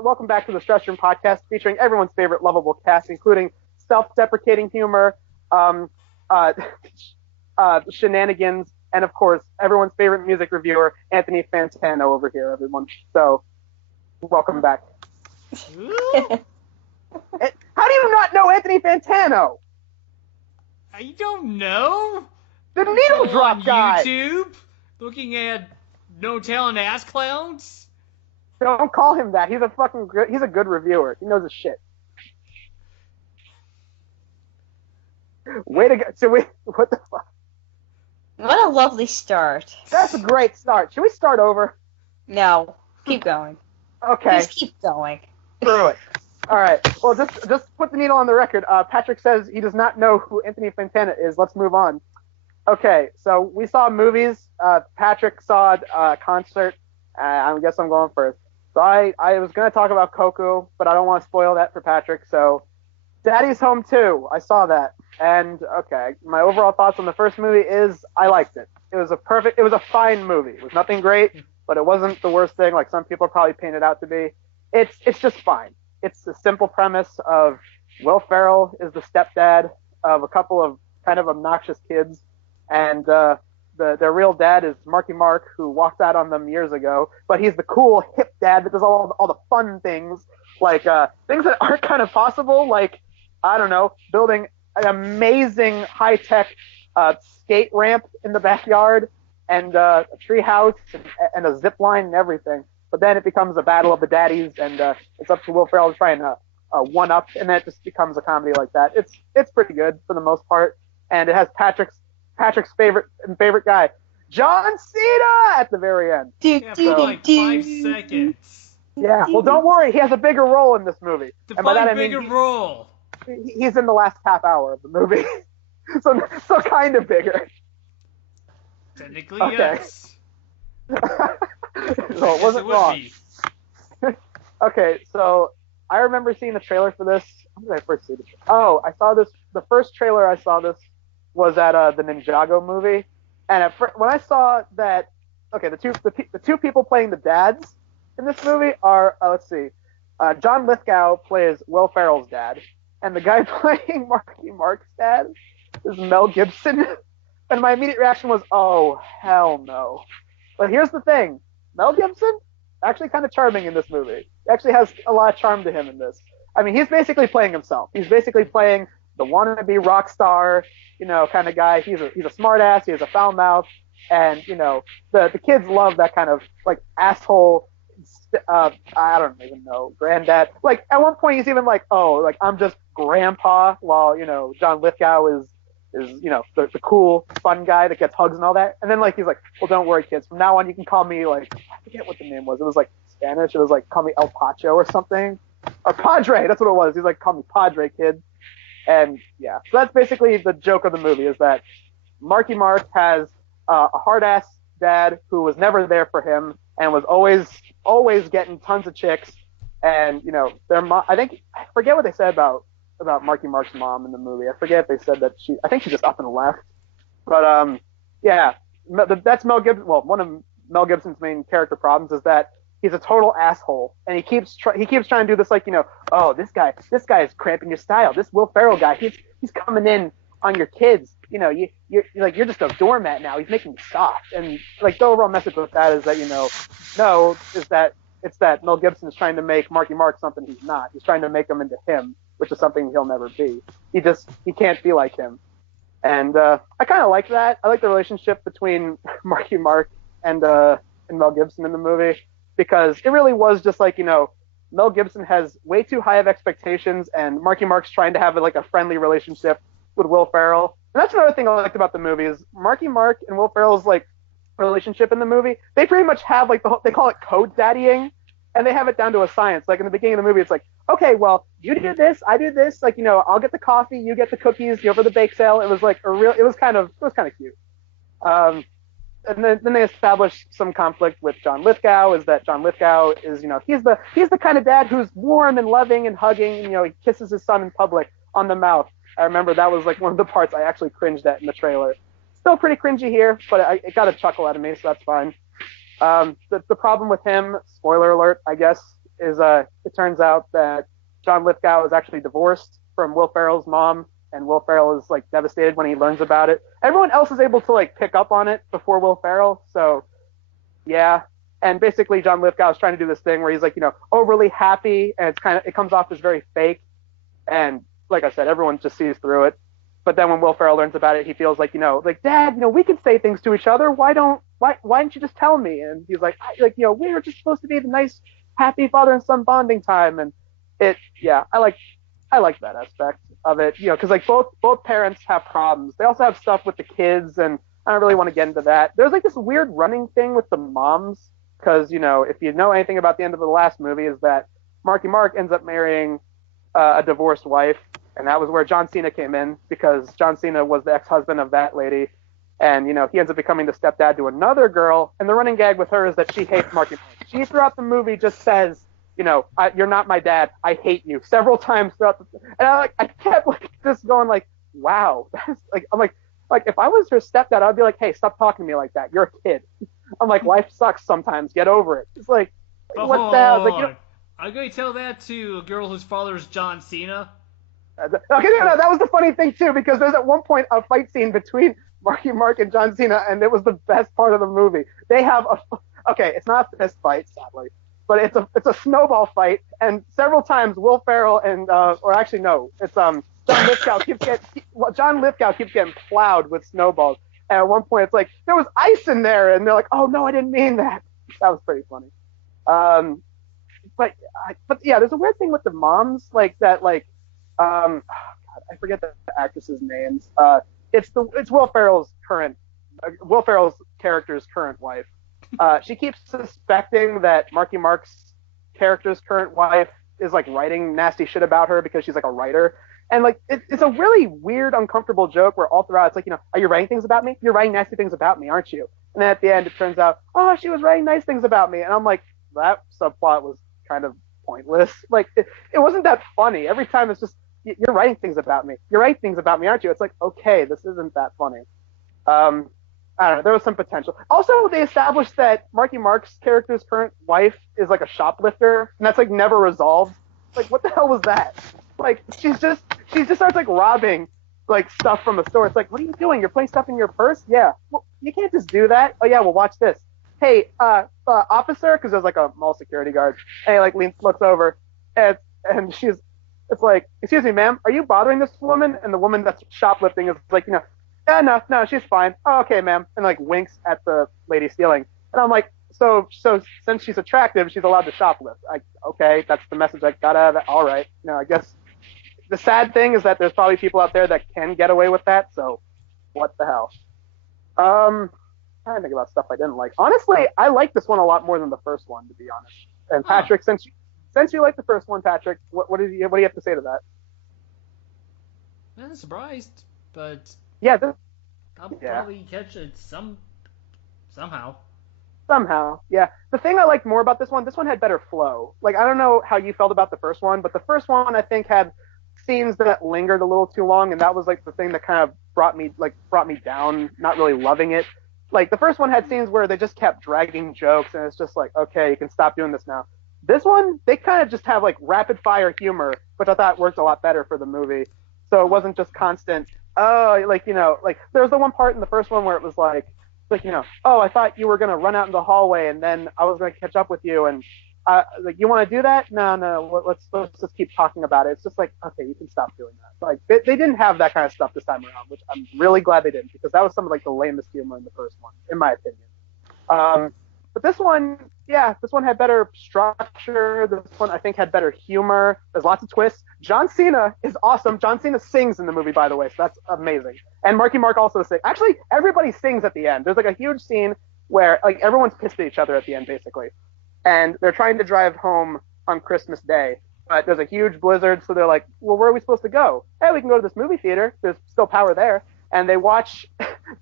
welcome back to the Stress Room Podcast, featuring everyone's favorite lovable cast, including self-deprecating humor, um, uh, shenanigans, and of course, everyone's favorite music reviewer, Anthony Fantano over here, everyone. So, welcome back. How do you not know Anthony Fantano? I don't know. The needle drop on guy. YouTube, looking at no talent ass clowns. Don't call him that. He's a good reviewer. He knows his shit. Way to go. What the fuck? What a lovely start. That's a great start. Should we start over? No, keep going. Okay. Just keep going. Screw it. All right. Well, just put the needle on the record. Patrick says he does not know who Anthony Fantana is. Let's move on. Okay, so we saw movies. Patrick saw a concert. I guess I'm going first. So I was going to talk about Coco, but I don't want to spoil that for Patrick. So Daddy's Home 2, I saw that. And, okay, my overall thoughts on the first movie is I liked it. It was a fine movie. It was nothing great, but it wasn't the worst thing like some people probably painted out to be. It's just fine. It's the simple premise of Will Ferrell is the stepdad of a couple of kind of obnoxious kids, and their real dad is Marky Mark, who walked out on them years ago, but he's the cool, hip dad that does all the fun things, like things that aren't kind of possible, like, I don't know, building an amazing high-tech skate ramp in the backyard, and a tree house, and a zip line and everything. But then it becomes a battle of the daddies, and it's up to Will Ferrell to try and one-up, and then it just becomes a comedy like that. It's pretty good for the most part, and it has Patrick's favorite guy, John Cena, at the very end. Yeah, for like 5 seconds. Yeah, well, don't worry, he has a bigger role in this movie. And by that I mean bigger role. He's in the last half hour of the movie, so kind of bigger. Technically, yes. So it wasn't wrong. Okay, so I remember seeing the trailer for this. When did I first see the trailer? Oh, I saw this. The first trailer I saw this was at the Ninjago movie, and when I saw that, okay, the two people playing the dads in this movie are let's see, John Lithgow plays Will Ferrell's dad, and the guy playing Marky Mark's dad is Mel Gibson. And my immediate reaction was, oh, hell no. But here's the thing. Mel Gibson, actually kind of charming in this movie. He actually has a lot of charm to him in this. I mean, he's basically playing himself. He's basically playing the wannabe rock star, kind of guy. He's a smart ass. He has a foul mouth. And, the kids love that kind of, like, asshole, I don't even know, granddad. Like, at one point he's even like, oh, like, I'm just grandpa, while, John Lithgow is the cool, fun guy that gets hugs and all that. And then, like, he's like, well, don't worry, kids. From now on, you can call me, like, I forget what the name was. It was, like, Spanish. It was, like, call me El Pacho or something. Or Padre. That's what it was. He's like, call me Padre, kid. And, yeah. So that's basically the joke of the movie, is that Marky Mark has a hard-ass dad who was never there for him and was always getting tons of chicks. And, their mom, I forget what they said about Marky Mark's mom in the movie. I forget if they said that I think she just up and left. But, yeah, that's Mel Gibson. Well, one of Mel Gibson's main character problems is that he's a total asshole, and he keeps trying to do this, like, oh, this guy is cramping your style. This Will Ferrell guy, he's coming in on your kids. You're just a doormat now. He's making you soft. And, like, the overall message with that is that, it's that Mel Gibson is trying to make Marky Mark something he's not. He's trying to make him into him, which is something he'll never be. He can't be like him. And I kind of like that. I like the relationship between Marky Mark and Mel Gibson in the movie, because it really was just like, Mel Gibson has way too high of expectations, and Marky Mark's trying to have like a friendly relationship with Will Ferrell. And that's another thing I liked about the movie is Marky Mark and Will Ferrell's like relationship in the movie. They pretty much have like they call it code daddying, and they have it down to a science. Like in the beginning of the movie, it's like, okay, well, you do this, I do this. Like, I'll get the coffee, you get the cookies, for the bake sale. It was like it was kind of cute. And then they established some conflict with John Lithgow. Is that John Lithgow is, he's the kind of dad who's warm and loving and hugging. He kisses his son in public on the mouth. I remember that was like one of the parts I actually cringed at in the trailer. Still pretty cringy here, but it got a chuckle out of me, so that's fine. The problem with him, spoiler alert, I guess, is it turns out that John Lithgow is actually divorced from Will Ferrell's mom, and Will Ferrell is like devastated when he learns about it. Everyone else is able to like pick up on it before Will Ferrell, so yeah. And basically, John Lithgow is trying to do this thing where he's like, overly happy, and it comes off as very fake. And like I said, everyone just sees through it. But then when Will Ferrell learns about it, he feels like, like, Dad, we can say things to each other. Why didn't you just tell me? And he's like, we were just supposed to be the nice, happy father and son bonding time. And I like that aspect of it, because like both parents have problems. They also have stuff with the kids, and I don't really want to get into that. There's like this weird running thing with the moms, because if you know anything about the end of the last movie, is that Marky Mark ends up marrying a divorced wife, and that was where John Cena came in, because John Cena was the ex-husband of that lady, and he ends up becoming the stepdad to another girl, and the running gag with her is that she hates Marky Mark. She throughout the movie just says, you're not my dad, I hate you, several times throughout and I kept like just going like, wow, that's like, I'm like if I was her stepdad, I'd be like, hey, stop talking to me like that, you're a kid. I'm like, life sucks sometimes, get over it. It's like, what the hell? Like, I'm going to tell that to a girl whose father is John Cena. Okay, no, that was the funny thing too, because there's at one point a fight scene between Marky Mark and John Cena, and it was the best part of the movie. They have it's not a fist fight, sadly, but it's a snowball fight, and several times Will Ferrell and or actually no, it's John Lithgow keeps getting plowed with snowballs. And at one point, it's like, there was ice in there, and they're like, oh no, I didn't mean that. That was pretty funny. But yeah, there's a weird thing with the moms, like that, like, God, I forget the actress's names. It's Will Ferrell's character's current wife. She keeps suspecting that Marky Mark's character's current wife is like writing nasty shit about her because she's like a writer. And like it's a really weird, uncomfortable joke where all throughout it's like, are you writing things about me? You're writing nasty things about me, aren't you? And then at the end it turns out, oh, she was writing nice things about me. And I'm like, that subplot was kind of pointless. Like it wasn't that funny. Every time it's just, you're writing things about me. You're writing things about me, aren't you? It's like, okay, this isn't that funny. I don't know. There was some potential. Also, they established that Marky Mark's character's current wife is like a shoplifter, and that's like never resolved. Like, what the hell was that? Like, she just starts like robbing like stuff from a store. It's like, what are you doing? You're putting stuff in your purse? Yeah. Well, you can't just do that. Oh yeah, well watch this. Hey, officer, because there's like a mall security guard, and he like looks over, and it's like, excuse me, ma'am, are you bothering this woman? And the woman that's shoplifting is like, no, she's fine. Oh, okay, ma'am, and like winks at the lady stealing, and I'm like, so since she's attractive, she's allowed to shoplift. Okay, that's the message I got out of it. All right, I guess. The sad thing is that there's probably people out there that can get away with that, so what the hell? I'm trying to think about stuff I didn't like. Honestly, I like this one a lot more than the first one, to be honest. And Patrick, since you like the first one, Patrick, what do you have to say to that? I'm surprised, but yeah, I'll probably catch it somehow. Somehow, yeah. The thing I liked more about this one had better flow. Like, I don't know how you felt about the first one, but the first one I think had scenes that lingered a little too long, and that was like the thing that kind of brought me down, not really loving it. Like, the first one had scenes where they just kept dragging jokes, and it's just like, okay, you can stop doing this now. This one, they kind of just have like rapid fire humor, which I thought worked a lot better for the movie. So it wasn't just constant, like there was the one part in the first one where it was like, oh, I thought you were going to run out in the hallway and then I was going to catch up with you, and like, you want to do that? No, let's just keep talking about it. It's just like, okay, you can stop doing that. Like, they didn't have that kind of stuff this time around, which I'm really glad they didn't, because that was some of like the lamest humor in the first one, in my opinion. But this one had better structure. This one, I think, had better humor. There's lots of twists. John Cena is awesome. John Cena sings in the movie, by the way, so that's amazing. And Marky Mark also sings. Actually, everybody sings at the end. There's like a huge scene where like everyone's pissed at each other at the end, basically. And they're trying to drive home on Christmas Day, but there's a huge blizzard, so they're like, well, where are we supposed to go? Hey, we can go to this movie theater. There's still power there. And they watch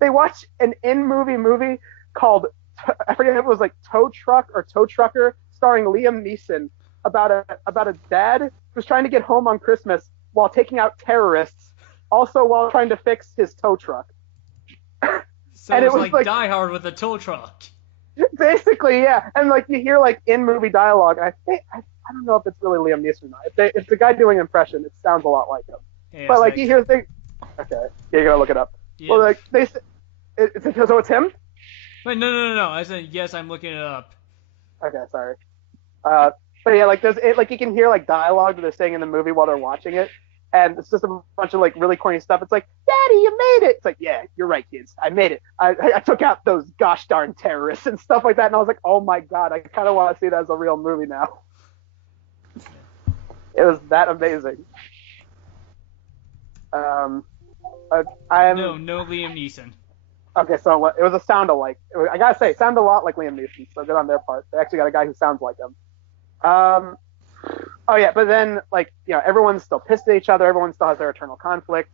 an in-movie movie called, I forget if it was like Tow Truck or Tow Trucker, starring Liam Neeson, about a dad who's trying to get home on Christmas while taking out terrorists, also while trying to fix his tow truck. So and it was like Die Hard with a tow truck. Basically, yeah. And like you hear like in movie dialogue, and I don't know if it's really Liam Neeson or not. If the guy doing an impression, it sounds a lot like him. Yeah, But it's like you hear things. Okay, yeah, you gotta look it up. Yeah. Well, like so it's him. Wait, no. I said yes. I'm looking it up. Okay, sorry. But yeah, like there's it, like you can hear like dialogue that they're saying in the movie while they're watching it, and it's just a bunch of like really corny stuff. It's like, Daddy, you made it. It's like, yeah, you're right, kids. I made it. I took out those gosh darn terrorists and stuff like that. And I was like, oh my god, I kind of want to see that as a real movie now. It was that amazing. I'm No Liam Neeson. okay. So it was a sound alike. I gotta say, it sounded a lot like Liam Neeson. So good on their part. They actually got a guy who sounds like him. Oh yeah, but then like everyone's still pissed at each other. Everyone still has their eternal conflict,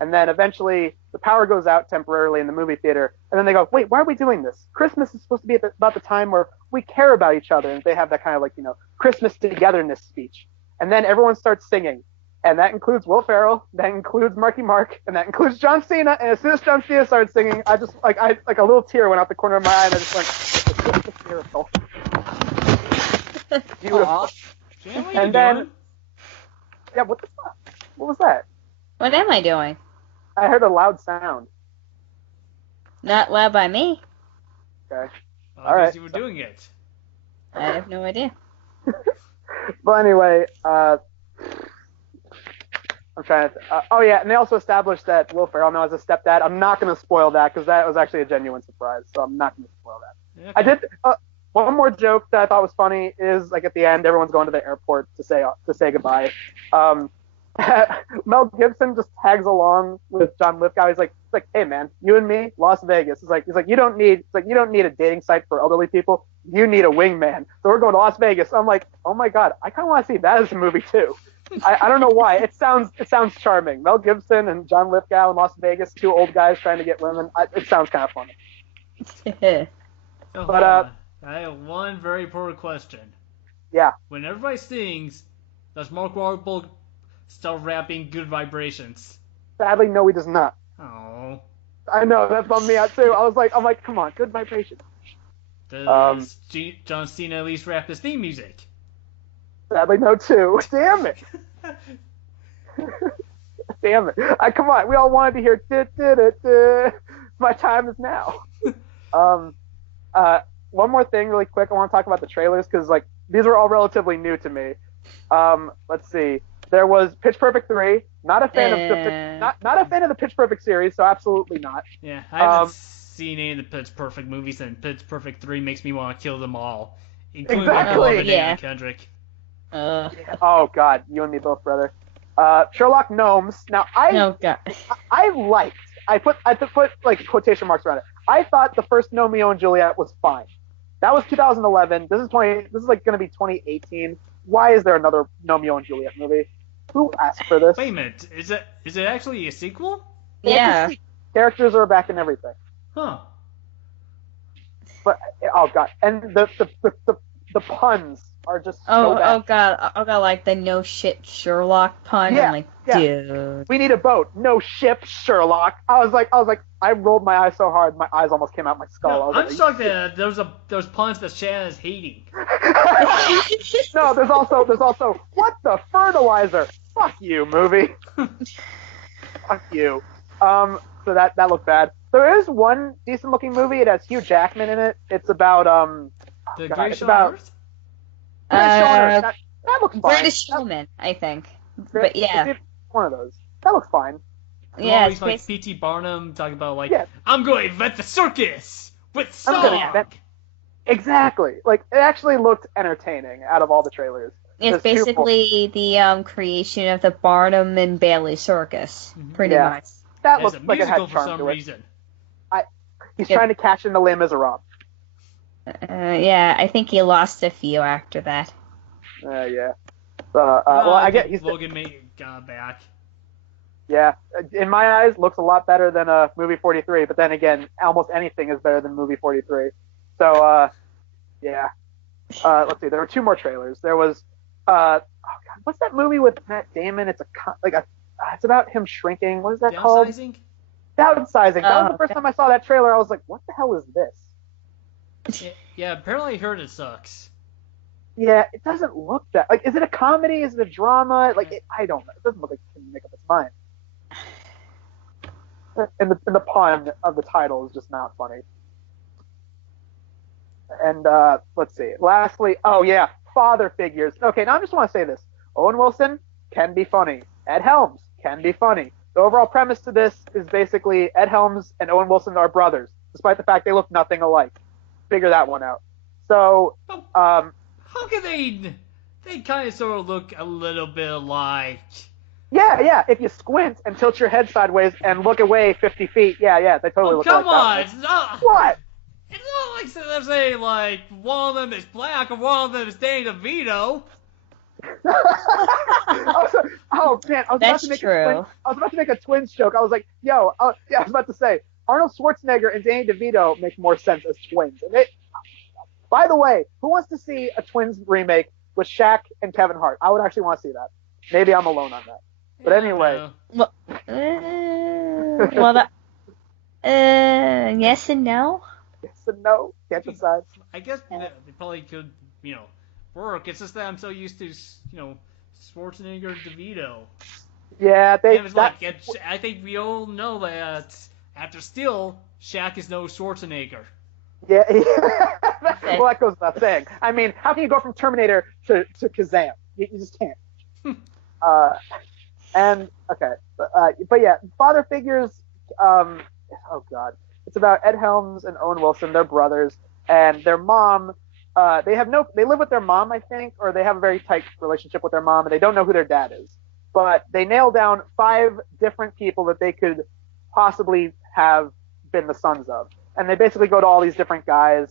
and then eventually the power goes out temporarily in the movie theater, and then they go, wait, why are we doing this? Christmas is supposed to be about the time where we care about each other, and they have that kind of like Christmas togetherness speech, and then everyone starts singing, and that includes Will Ferrell, that includes Marky Mark, and that includes John Cena. And as soon as John Cena started singing, I just like a little tear went out the corner of my eye, and I just went, it's a Christmas miracle. Beautiful. Jan, what are you And then, doing? yeah, what the fuck? What was that? What am I doing? I heard a loud sound. Not loud by me. Okay. Well, all I guess right. you were doing it. I have no idea. But anyway, I'm trying to. Oh yeah, and they also established that Will Ferrell now has a stepdad. I'm not going to spoil that because that was actually a genuine surprise. So I'm not going to spoil that. Okay. I did. One more joke that I thought was funny is like at the end, everyone's going to the airport to say goodbye. Mel Gibson just tags along with John Lithgow. He's like, hey man, you and me, Las Vegas. He's like, you don't need a dating site for elderly people. You need a wingman. So we're going to Las Vegas. I'm like, oh my god, I kind of want to see that as a movie too. I don't know why. It sounds charming. Mel Gibson and John Lithgow in Las Vegas, two old guys trying to get women. It sounds kind of funny. So, But, hold on. I have one very important question. Yeah. When everybody sings, does Mark Wahlberg start rapping Good Vibrations? Sadly, no, he does not. Oh. I know, that bummed me out too. I'm like, come on, Good Vibration. Does John Cena at least rap his theme music? Sadly, no, too. Damn it. Damn it. Come on, we all wanted to hear my time is now. One more thing really quick. I want to talk about the trailers because like these were all relatively new to me. Let's see. There was Pitch Perfect 3. Not a fan of not a fan of the Pitch Perfect series, so absolutely not. Yeah, I haven't seen any of the Pitch Perfect movies, and Pitch Perfect 3 makes me want to kill them all, including my Exactly. beloved Yeah. Anna Kendrick. Oh God, you and me both, brother. Sherlock Gnomes. Now Oh god. I put like quotation marks around it. I thought the first Romeo and Juliet was fine. That was 2011. This is like going to be 2018. Why is there another Romeo and Juliet movie? Who asked for this? Wait a minute, is it actually a sequel? Yeah. Characters are back and everything. Huh. But oh god, and the puns are just so bad. Oh god, like the no shit Sherlock pun. Yeah, I'm like, yeah. dude. We need a boat. No ship, Sherlock. I was like, I rolled my eyes so hard, my eyes almost came out my skull. No, I was I'm like, shocked that there's puns that Shannon is hating. No, there's also what the fertilizer? Fuck you, movie. Fuck you. So that looked bad. There is one decent looking movie. It has Hugh Jackman in it. It's about The God, Great it's Show about- on Earth? that looks fine. British Woman, I think. But yeah. It's one of those. That looks fine. Yeah, Always it's like basically, P.T. Barnum talking about like, Yeah. I'm going to invent the circus with I'm song. gonna invent- Exactly. Like it actually looked entertaining out of all the trailers. it's There's two- basically the creation of the Barnum and Bailey Circus, pretty Yeah. much. That It's looked a like it musical had for charm some to it. reason. He's Yep. trying to cash in the Les Miserables. Yeah, I think he lost a few after that. Yeah. Well, I get he's Logan got back. yeah. In my eyes, looks a lot better than movie 43. But then again, almost anything is better than movie 43. So yeah. Let's see. There were two more trailers. There was oh God, what's that movie with Matt Damon? It's it's about him shrinking. What is that called? Downsizing? Downsizing. That was the Oh, first okay. time I saw that trailer. I was like, what the hell is this? Yeah, apparently I heard it sucks. Yeah, it doesn't look that like. Is it a comedy? Is it a drama? Like, I don't know. It doesn't look like it can make up its mind. And the pun of the title is just not funny. And let's see. Lastly, oh yeah, father figures. Okay, now I just want to say this: Owen Wilson can be funny. Ed Helms can be funny. The overall premise to this is basically Ed Helms and Owen Wilson are brothers, despite the fact they look nothing alike. Figure that one out. So, how can they? They kind of sort of look a little bit alike. Yeah. If you squint and tilt your head sideways and look away 50 feet, yeah, they totally look come like on! that. What? It's not like they're saying like one of them is black or one of them is Danny DeVito. Oh man, I was That's about to make a twins joke. I was like, I was about to say Arnold Schwarzenegger and Danny DeVito make more sense as twins. And by the way, who wants to see a twins remake with Shaq and Kevin Hart? I would actually want to see that. Maybe I'm alone on that. But anyway. Well, yes and no. Yes and no. Can't decide. I guess they probably could, work. It's just that I'm so used to, Schwarzenegger and DeVito. Yeah, I think we all know that after Steel, Shaq is no Schwarzenegger. Yeah. Well, that goes without saying. I mean, how can you go from Terminator to Kazam? You just can't. And okay, but yeah, father figures. Oh God, it's about Ed Helms and Owen Wilson. They're brothers, and their mom. They live with their mom, I think, or they have a very tight relationship with their mom, and they don't know who their dad is. But they nail down 5 different people that they could possibly have been the sons of, and they basically go to all these different guys.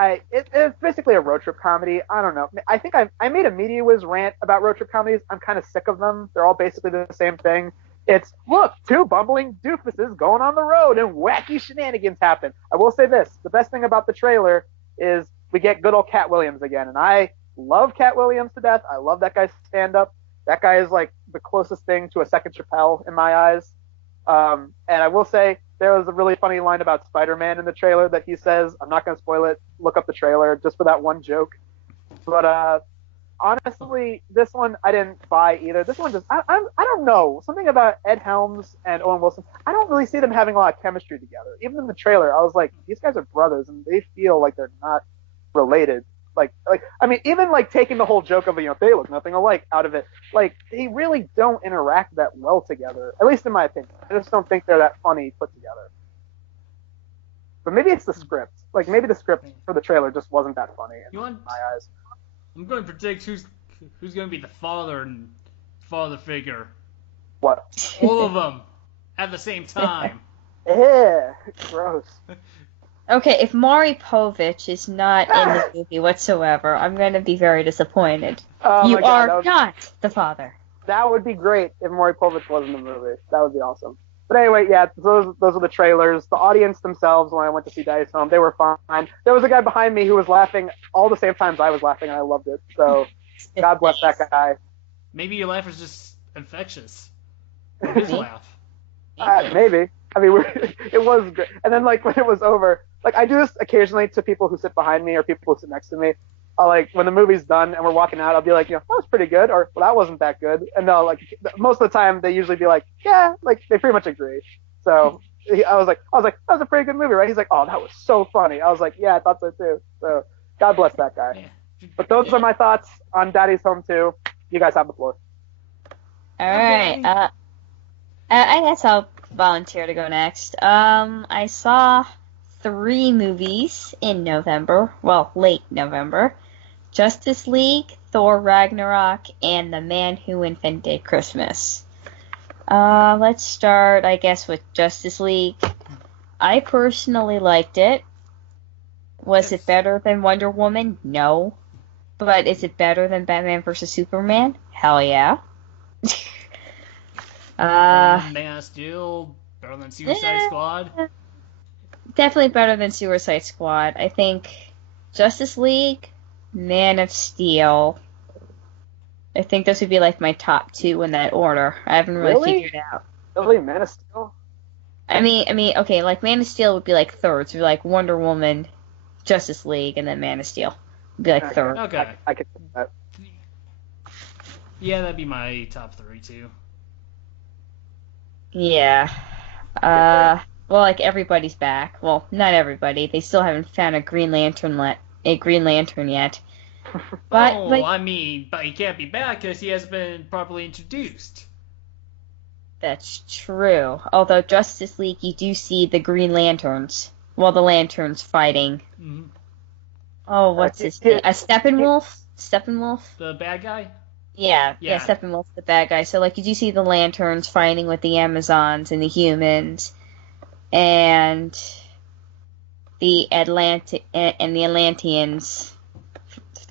It's basically a road trip comedy. I don't know. I think I made a Media Wiz rant about road trip comedies. I'm kind of sick of them. They're all basically the same thing. It's, look, 2 bumbling doofuses going on the road and wacky shenanigans happen. I will say this. The best thing about the trailer is we get good old Cat Williams again. And I love Cat Williams to death. I love that guy's stand-up. That guy is like the closest thing to a second Chappelle in my eyes. And I will say, there was a really funny line about Spider-Man in the trailer that he says, I'm not going to spoil it, look up the trailer just for that one joke. But honestly, this one I didn't buy either. This one just, I don't know, something about Ed Helms and Owen Wilson, I don't really see them having a lot of chemistry together. Even in the trailer, I was like, these guys are brothers and they feel like they're not related. Like I mean, even like taking the whole joke of, they look nothing alike out of it, like they really don't interact that well together, at least in my opinion. I just don't think they're that funny put together. But maybe it's the script. Like maybe the script for the trailer just wasn't that funny in my eyes. I'm going to predict who's going to be the father figure. What? All of them at the same time. Yeah, gross. Okay, if Maury Povich is not in the movie whatsoever, I'm going to be very disappointed. You are not the father. That would be great if Maury Povich was in the movie. That would be awesome. But anyway, yeah, those are the trailers. The audience themselves, when I went to see Daddy's Home, they were fine. There was a guy behind me who was laughing all the same times I was laughing, and I loved it. So, God bless that guy. Maybe your laugh is just infectious. His laugh. Maybe. I mean, it was great. And then, like, when it was over, like, I do this occasionally to people who sit behind me or people who sit next to me. Like, when the movie's done and we're walking out, I'll be like, that was pretty good, or, well, that wasn't that good. And they'll, like, most of the time, they usually be like, yeah, like, they pretty much agree. So, I was like, that was a pretty good movie, right? He's like, oh, that was so funny. I was like, yeah, I thought so, too. So, God bless that guy. Yeah. But those are my thoughts on Daddy's Home 2. You guys have the floor. All right. I guess I'll volunteer to go next. I saw 3 movies in November. Well, late November. Justice League, Thor Ragnarok, and The Man Who Invented Christmas. Let's start, I guess, with Justice League. I personally liked it. Was it better than Wonder Woman? No. But is it better than Batman vs. Superman? Hell yeah. Man of Steel, better than Suicide Squad? Definitely better than Suicide Squad. I think Justice League, Man of Steel. I think those would be like my top 2 in that order. I haven't really figured it out. Really, Man of Steel? I mean, okay, like Man of Steel would be like third, so like Wonder Woman, Justice League, and then Man of Steel. Be like third. Okay. I could see that. Yeah, that'd be my top 3 too. Yeah. Well, like everybody's back. Well, not everybody. They still haven't found a Green Lantern yet. But but he can't be back because he hasn't been properly introduced. That's true. Although Justice League, you do see the Green Lanterns. Well, the Lanterns fighting. Mm-hmm. Oh, what's his name? Steppenwolf? Steppenwolf? The bad guy? Yeah, Steppenwolf's the bad guy. So, like, you do see the Lanterns fighting with the Amazons and the humans, and the Atlanteans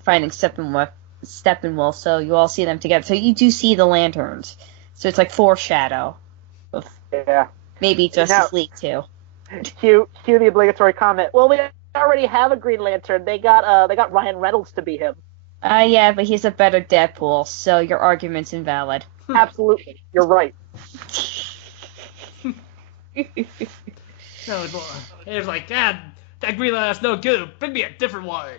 fighting Steppenwolf. So you all see them together. So you do see the Lanterns. So it's like foreshadow of maybe Justice League too. Cue the obligatory comment. Well, we already have a Green Lantern. They got Ryan Reynolds to be him. Yeah, but he's a better Deadpool, so your argument's invalid. Absolutely, you're right. No, it was like, that Green Lantern's no good. Bring me a different one.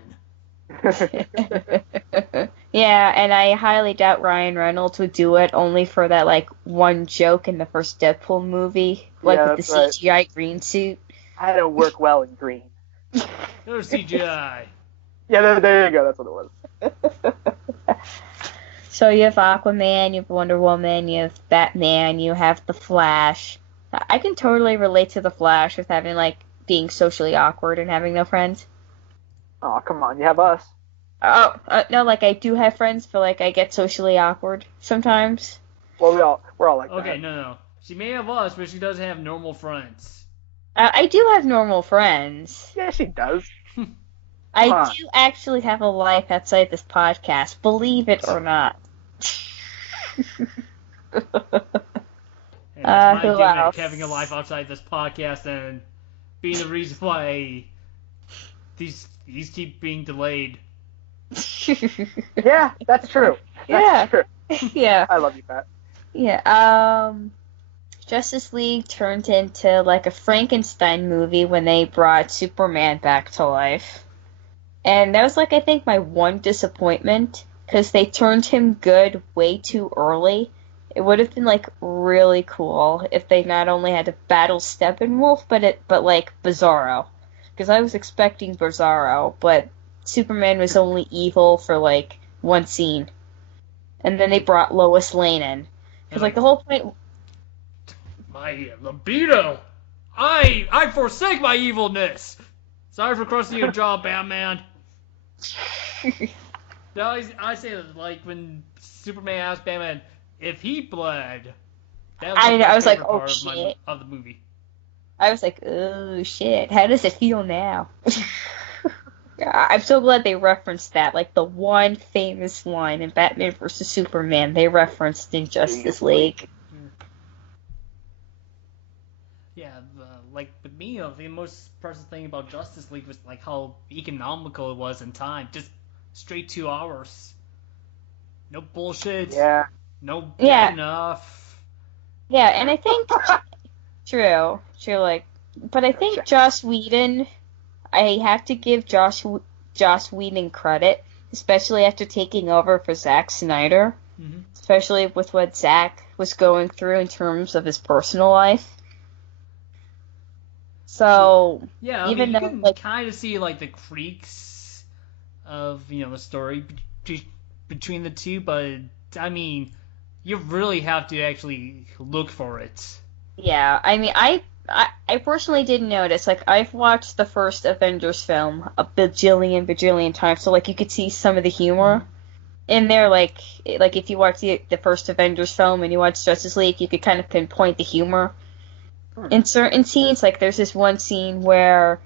Yeah, and I highly doubt Ryan Reynolds would do it only for that, like, one joke in the first Deadpool movie, like with the CGI green suit. I don't work well in green. No CGI. Yeah, there you go. That's what it was. So you have Aquaman, you have Wonder Woman, you have Batman, you have the Flash. I can totally relate to the Flash with having, like, being socially awkward and having no friends. Oh, come on, you have us. Oh, no, like, I do have friends, but, like, I get socially awkward sometimes. Well, we're all like that. Okay, no. She may have us, but she doesn't have normal friends. I do have normal friends. Yeah, she does. I do actually have a life outside this podcast, believe it or not. And that's my who gimmick, else? having a life outside this podcast and being the reason why these keep being delayed. Yeah, that's true. That's true. Yeah. I love you, Pat. Yeah, Justice League turned into, like, a Frankenstein movie when they brought Superman back to life. And that was, like, I think my one disappointment, because they turned him good way too early. It would have been, like, really cool if they not only had to battle Steppenwolf, but like, Bizarro. Because I was expecting Bizarro, but Superman was only evil for, like, one scene. And then they brought Lois Lane in. Because, like, the whole point... My libido! I forsake my evilness! Sorry for crossing your jaw, Batman. No, I say that, like, when Superman asked Batman if he bled, that was I was like, part oh, shit. of the movie. I was like, oh, shit. How does it feel now? I'm so glad they referenced that. Like, the one famous line in Batman vs. Superman they referenced in Justice League. Yeah, like, with me, the most impressive thing about Justice League was, like, how economical it was in time. Just straight 2 hours. No bullshit. Yeah. No enough. Yeah, and I think... True, like... But I think Joss Whedon... I have to give Joss Whedon credit, especially after taking over for Zack Snyder. Mm-hmm. Especially with what Zack was going through in terms of his personal life. So, yeah, even you though, can like, kind of see, like, the creaks of, the story between the two, but, I mean, you really have to actually look for it. Yeah, I mean, I personally didn't notice. Like, I've watched the first Avengers film a bajillion times, so, like, you could see some of the humor in there. Like if you watch the first Avengers film and you watch Justice League, you could kind of pinpoint the humor in certain scenes. Like, there's this one scene where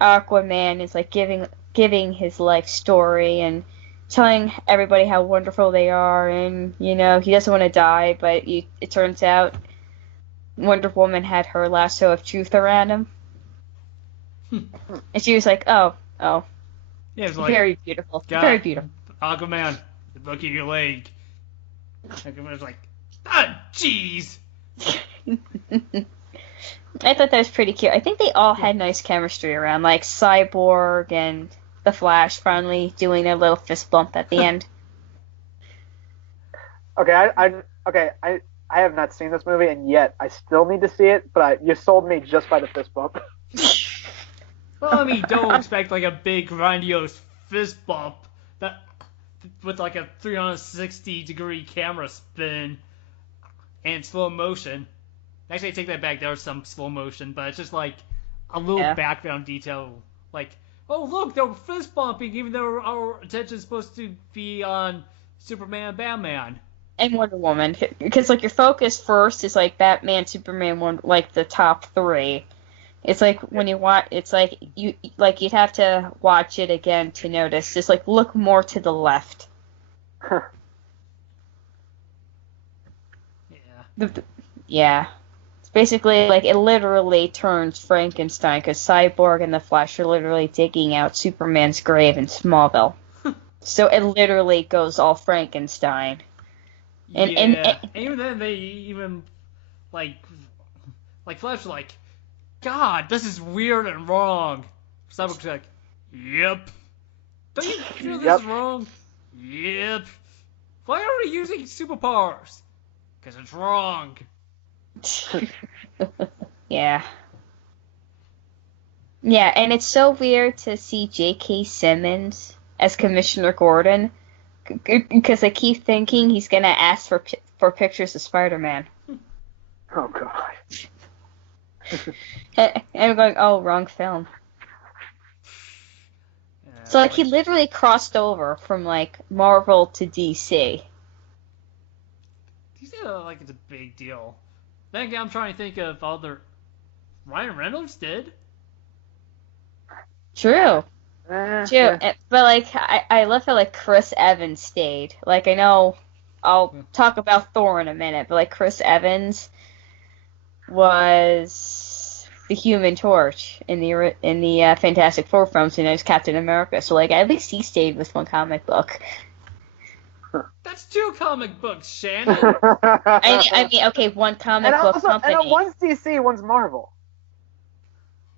Aquaman is, like, giving his life story and telling everybody how wonderful they are, and, he doesn't want to die, but it turns out Wonder Woman had her lasso of truth around him. And she was like, oh. Yeah, it was like, very beautiful. God, very beautiful. Aquaman, look at your leg. Aquaman was like, jeez. I thought that was pretty cute. I think they all had nice chemistry around, like Cyborg and the Flash finally doing their little fist bump at the end. Okay, I have not seen this movie, and yet I still need to see it. But you sold me just by the fist bump. Well, I mean, don't expect like a big grandiose fist bump that with like a 360-degree camera spin and slow motion. Actually, I take that back. There was some slow motion, but it's just like a little background detail. Like, oh look, they're fist bumping, even though our attention is supposed to be on Superman and Batman. And Wonder Woman, because like your focus first is like Batman, Superman, like the top three. It's like when you watch, it's like you'd have to watch it again to notice. Just like look more to the left. Yeah. Yeah. It's basically like it literally turns Frankenstein because Cyborg and the Flash are literally digging out Superman's grave in Smallville. So it literally goes all Frankenstein. And even then, they even like Flash was like, God, this is weird and wrong. Cyborg's like, yep. Don't you feel this is wrong? Yep. Why are we using superpowers? Because it's wrong. Yeah. Yeah, and it's so weird to see J.K. Simmons as Commissioner Gordon. Because I keep thinking he's gonna ask for pictures of Spider-Man. Oh God. And I'm going, oh, wrong film. Yeah, So like he literally crossed over from like Marvel to DC. You say that like it's a big deal. Then again, I'm trying to think of other. Ryan Reynolds did. True. True. Yeah. But like I love how like Chris Evans stayed. Like I know I'll talk about Thor in a minute, but like Chris Evans was the Human Torch in the Fantastic Four films, and it was Captain America. So like at least he stayed with one comic book. That's 2 comic books, Shannon. I mean, okay, one comic book company. And one's DC, one's Marvel.